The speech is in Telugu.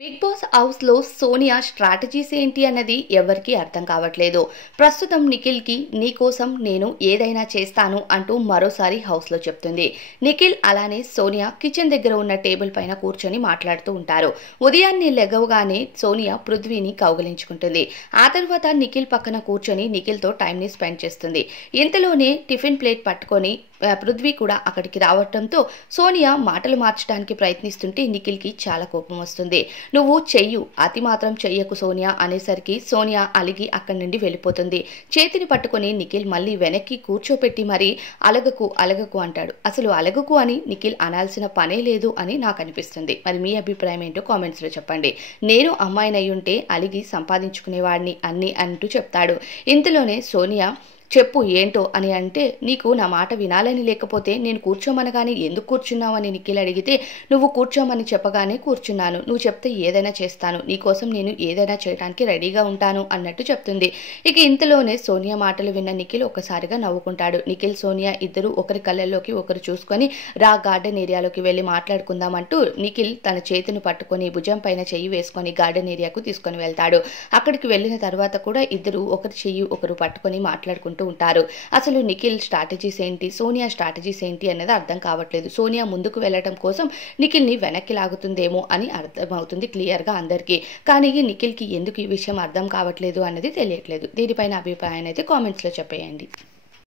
బిగ్ బాస్ హౌస్లో సోనియా స్ట్రాటజీస్ ఏంటి అన్నది ఎవరికీ అర్థం కావట్లేదు. ప్రస్తుతం నిఖిల్కి నీ కోసం నేను ఏదైనా చేస్తాను అంటూ మరోసారి హౌస్లో చెప్తుంది. నిఖిల్ అలానే సోనియా కిచెన్ దగ్గర ఉన్న టేబుల్ పైన కూర్చొని మాట్లాడుతూ ఉంటారు. ఉదయాన్నే లెగవగానే సోనియా పృథ్వీని కౌగిలించుకుంటుంది. ఆ తర్వాత నిఖిల్ పక్కన కూర్చొని నిఖిల్తో టైంని స్పెండ్ చేస్తుంది. ఇంతలోనే టిఫిన్ ప్లేట్ పట్టుకొని పృథ్వీ కూడా అక్కడికి రావడంతో సోనియా మాటలు మార్చడానికి ప్రయత్నిస్తుంటే నిఖిల్కి చాలా కోపం వస్తుంది. నువ్వు చెయ్యు, అతి మాత్రం చెయ్యకు సోనియా అనేసరికి సోనియా అలిగి అక్కడి నుండి వెళ్ళిపోతుంది. చేతిని పట్టుకొని నిఖిల్ మళ్ళీ వెనక్కి కూర్చోపెట్టి మరీ అలగకు అలగకు అంటాడు. అసలు అలగకు అని నిఖిల్ అనాల్సిన పనే లేదు అని నాకు అనిపిస్తుంది. మరి మీ అభిప్రాయం ఏంటో కామెంట్స్లో చెప్పండి. నేను అమ్మాయినయ్యుంటే అలిగి సంపాదించుకునేవాడిని అన్ని అంటూ చెప్తాడు. ఇంతలోనే సోనియా చెప్పు ఏంటో అని అంటే, నీకు నా మాట వినాలని లేకపోతే నేను కూర్చోమనగానే ఎందుకు కూర్చున్నావు అని నిఖిల్ అడిగితే, నువ్వు కూర్చోమని చెప్పగానే కూర్చున్నాను, నువ్వు చెప్తే ఏదైనా చేస్తాను, నీకోసం నేను ఏదైనా చేయడానికి రెడీగా ఉంటాను అన్నట్టు చెప్తుంది. ఇక ఇంతలోనే సోనియా మాటలు విన్న నిఖిల్ ఒక్కసారిగా నవ్వుకుంటాడు. నిఖిల్ సోనియా ఇద్దరు ఒకరి కళ్ళల్లోకి ఒకరు చూసుకొని రా గార్డెన్ ఏరియాలోకి వెళ్ళి మాట్లాడుకుందామంటూ నిఖిల్ తన చేతిని పట్టుకొని భుజం పైన చెయ్యి వేసుకొని గార్డెన్ ఏరియాకు తీసుకొని వెళ్తాడు. అక్కడికి వెళ్ళిన తర్వాత కూడా ఇద్దరు ఒకరి చెయ్యి ఒకరు పట్టుకొని మాట్లాడుకుంటారు ఉంటారు. అసలు నిఖిల్ స్ట్రాటజీస్ ఏంటి, సోనియా స్ట్రాటజీస్ ఏంటి అన్నది అర్థం కావట్లేదు. సోనియా ముందుకు వెళ్ళటం కోసం నిఖిల్ని వెనక్కి లాగుతుందేమో అని అర్థమవుతుంది క్లియర్గా అందరికీ. కానీ నిఖిల్కి ఎందుకు ఈ విషయం అర్థం కావట్లేదు అన్నది తెలియట్లేదు. దీనిపైన అభిప్రాయాన్ని అయితే కామెంట్స్లో చెప్పేయండి.